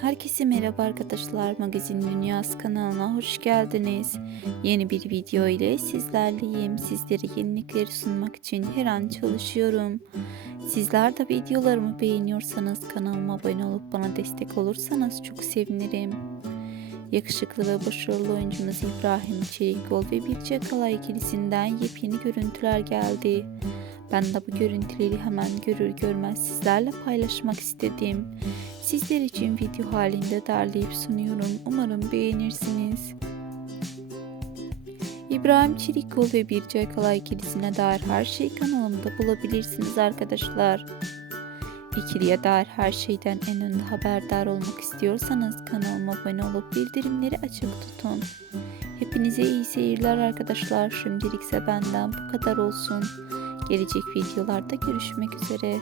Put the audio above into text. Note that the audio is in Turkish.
Herkese merhaba arkadaşlar. Magazin Dünyası kanalına hoş geldiniz. Yeni bir video ile sizlerleyim. Sizlere yenilikleri sunmak için her an çalışıyorum. Sizler de videolarımı beğeniyorsanız kanalıma abone olup bana destek olursanız çok sevinirim. Yakışıklı ve başarılı oyuncumuz İbrahim Çelikkol ve Birce Kalay ikilisinden yepyeni görüntüler geldi. Ben de bu görüntüleri hemen görür görmez sizlerle paylaşmak istedim. Sizler için video halinde derleyip sunuyorum. Umarım beğenirsiniz. İbrahim Çelikkol ve Birce Kalay ikilisine dair her şeyi kanalımda bulabilirsiniz arkadaşlar. İkiliye dair her şeyden en önde haberdar olmak istiyorsanız kanalıma abone olup bildirimleri açık tutun. Hepinize iyi seyirler arkadaşlar. Şimdilikse benden bu kadar olsun. Gelecek videolarda görüşmek üzere.